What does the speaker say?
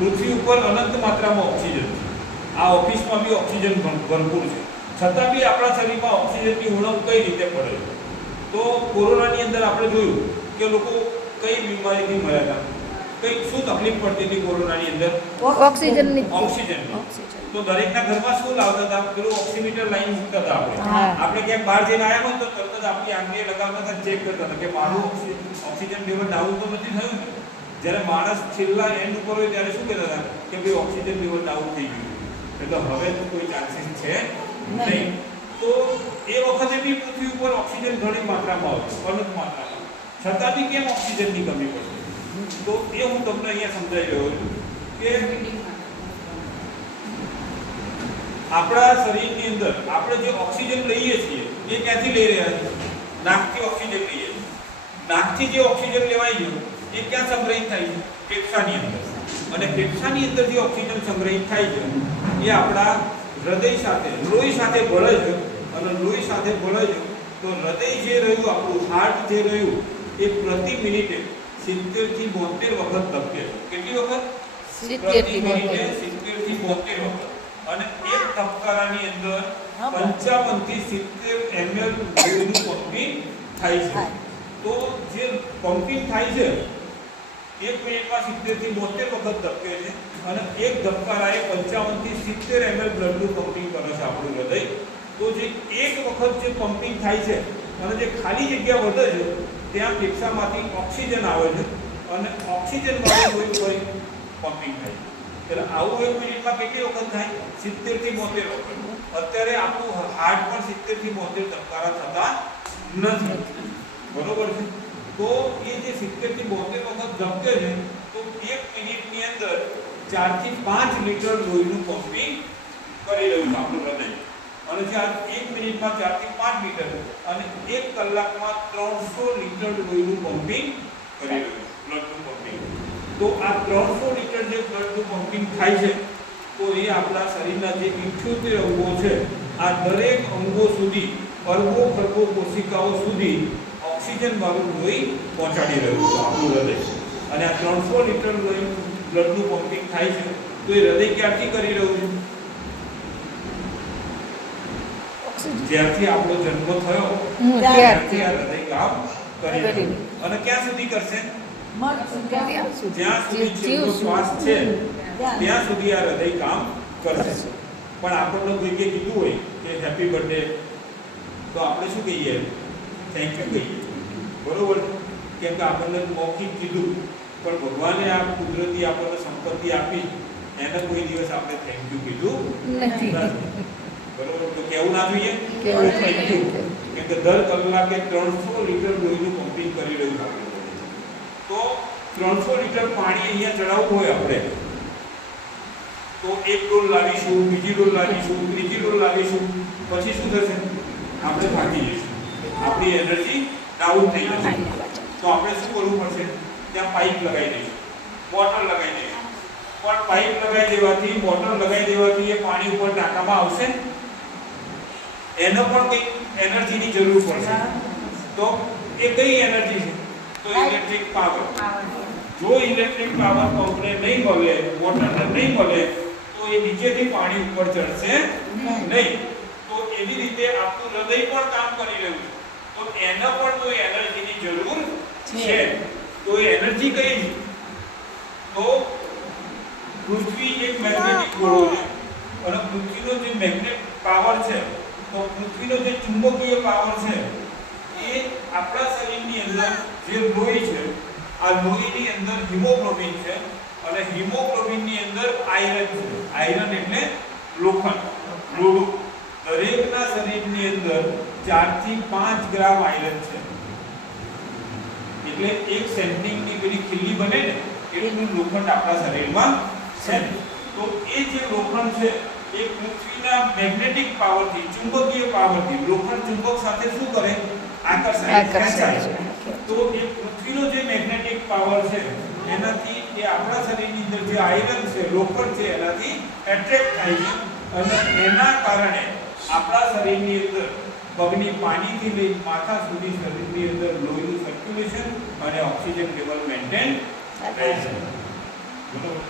પૃથ્વી ઉપર અનંત માત્રામાં ઓક્સિજન છે, આ ઓફિસમાં બી ઓક્સિજન ભરપૂર છે, છતાં બી આપણા શરીરમાં ઓક્સિજનની ઉણપ કઈ રીતે પડે છે? તો કોરોનાની અંદર આપણે જોયું કે લોકો કઈ બીમારીથી મર્યા હતા, કઈ શું તકલીફ પડતી હતી કોરોનાની અંદર? ઓક્સિજન. તો દરેકના ઘરમાં શું લાવતા હતા? પેલું ઓક્સિમીટર લાઈન મૂકતા હતા. આપણે ક્યાંક બહાર જઈને આવ્યા હોય તો તરત જ આપણી આંગળીએ લગાવતા હતા, ચેક કરતા હતા કે મારું ઓક્સિજન લેવલ ડાઉન તો નથી થયું ને? જ્યારે માણસ છેલ્લા એન્ડ ઉપર હોય ત્યારે શું કહેતા હતા કે ભાઈ ઓક્સિજન લેવલ ડાઉન થઈ ગયું, એટલે હવે તો કોઈ ચાન્સીસ છે નહીં. તો એ વખતે બી પૃથ્વી ઉપર ઓક્સિજન ઘણી માત્રામાં હોય, અનંત માત્રામાં, છતાં બી કેમ ઓક્સિજનની કમી પડે? તો એ હું તમને અહીંયા સમજાવી રહ્યો છું કે આપણા શરીરની અંદર આપણે જે ઓક્સિજન લઈએ છીએ એ ક્યાંથી લઈ રહ્યા છીએ? નાકથી ઓક્સિજન લઈએ છીએ. નાકથી જે ઓક્સિજન લેવાય છે એ ક્યાં સંગ્રહિત થાય છે? ફેફસાની અંદર. અને ફેફસાની અંદર જે ઓક્સિજન સંગ્રહિત થાય છે એ આપણા હૃદય સાથે, લોહી સાથે ભળે છે. અને લોહી સાથે ભળે છે તો હૃદય જે રહ્યું, આપણું હાર્ટ જે રહ્યું, એ પ્રતિ મિનિટે 70 થી 72 વખત ધબકે. કેટલી વખત? 70 થી 72 વખત. અને એક ધબકારાની અંદર 55 થી 70 ml લોહીનું પંપિંગ થાય છે. તો જે પંપિંગ થાય છે 1 મિનિટમાં 70 થી 72 વખત ધબકે છે અને એક ધબકારાએ 55 થી 70 ml બ્લડનું પંપિંગ કરે છે આપણું હૃદય. તો જે એક વખત જે પંપિંગ થાય છે અને જે ખાલી જગ્યા વધે છે ત્યાં ફેફસામાંથી ઓક્સિજન આવે છે અને ઓક્સિજન વાળું લોહી પંપિંગ થાય છે. એટલે આવું 1 મિનિટમાં કેટલી વખત થાય? 70 થી 72 વખત. અત્યારે આપણું હાર્ટ પણ 70 થી 72 ધબકારા થતા નથી, બરોબર છે? તો એ જે 70 થી 72 વખત ધબકે છે તો 1 મિનિટની અંદર 4 થી 5 લીટર લોહીનું પંપિંગ કરી રહ્યું છે આપણું હૃદય. અને જે 1 મિનિટમાં 4 થી 5 લીટર અને 1 કલાકમાં 300 લીટર લોહીનું પંપિંગ કરી રહ્યું છે, બ્લડનું પંપિંગ. તો આ 300 લીટર જે બ્લડનું પંપિંગ થાય છે તો એ આપણા શરીરના જે 78 અંગો છે આ દરેક અંગો સુધી, અરબો ખરબો કોશિકાઓ સુધી ઓક્સિજન વાળું લોહી પહોંચાડી રહ્યું છે આપણું હૃદય. અને આ 300 લીટર લોહી બ્લડનું પંપિંગ થાય છે તો એ હૃદય ક્યારથી કરી રહ્યું છે? જ્યારથી આપણો જન્મ થયો ત્યારથી આ હૃદય કામ કરી રહ્યું. અને ક્યાં સુધી કરશે? જ્યાં સુધી જીવનો શ્વાસ છે ત્યાં સુધી આ હૃદય કામ કરશે. પણ આપણને કોઈએ કીધું હોય કે હેપી બર્થડે તો આપણે શું કહીએ? થેન્ક યુ કહીએ, બરોબર? કેમ કે આપણને મૌખિક કીધું, પણ ભગવાને આ કુદરતી આપણને સંપત્તિ આપી, એને કોઈ દિવસ આપણે થેન્ક યુ કીધું નથી, બરોબર? તો કેવું ના જોઈએ? Thank you. કેમ કે દર કલાકે 300 લીટર લોહીનું પંપિંગ કરી રહ્યું છે આપણે. તો 300 લીટર પાણી અહીંયા ચડાવવું હોય આપણે તો એક ડોલ લાવીશું, બીજી ડોલ લાવીશું, ત્રીજી ડોલ લાવીશું, પછી શું થશે? આપણે થાકી જઈશું, આપણી એનર્જી ડાઉન થઈ જશે. તો આપણે શું કરવું પડશે? ત્યાં પાઇપ લગાવી દઈશું, મોટર લગાવી દઈશું. પણ પાઇપ લગાવી દેવાથી, મોટર લગાવી દેવાથી એ પાણી ઉપર ટાંકામાં આવશે, એનો પણ કંઈક એનર્જીની જરૂર પડશે. તો એ કઈ એનર્જી છે? તો ઇલેક્ટ્રિક પાવર. જો ઇલેક્ટ્રિક પાવર પંપને નહીં મળે, મોટરને નહીં મળે તો એ નીચેથી પાણી ઉપર ચડશે નહીં. તો એવી રીતે આપણું હૃદય પણ કામ કરી રહ્યું છે, તો એને પણ કોઈ એનર્જીની જરૂર છે. તો એ એનર્જી કઈ છે? તો પૃથ્વી એક મેગ્નેટિક ગોળો છે અને પૃથ્વીનો જે મેગ્નેટ પાવર છે, તો પૃથ્વીનો જે ચુંબકીય પાવર છે એ આપણા શરીરની અંદર જે લોહી છે, આ લોહીની અંદર હિમોગ્લોબિન છે અને હિમોગ્લોબિનની અંદર આયરન છે. આયરન એટલે લોખંડ, લોહી. દરેકના શરીરની અંદર 4 થી 5 ગ્રામ આયરન છે. એટલે એક સેન્ટિંગની પેલી ખીલ્લી બને ને એટલું લોખંડ આપણા શરીરમાં છે. તો એ જે લોખંડ છે એ પૃથ્વીના મેગ્નેટિક પાવરથી, ચુંબકીય પાવરથી, લોખંડ ચુંબક સાથે શું કરે? આકર્ષાય. તો એ પૃથ્વીનો જે મેગ્નેટિક પાવર છે એનાથી એ આપણા શરીરની અંદર જે આયરન છે, લોખંડ છે, એનાથી એટ્રેક્ટ થાય છે અને એના કારણે આપણા શરીરની અંદર પગની પાણીથી લઈ માથા સુધી શરીરની અંદર લોહીનું સર્ક્યુલેશન અને ઓક્સિજન લેવલ મેન્ટેન રહે છે, બરોબર?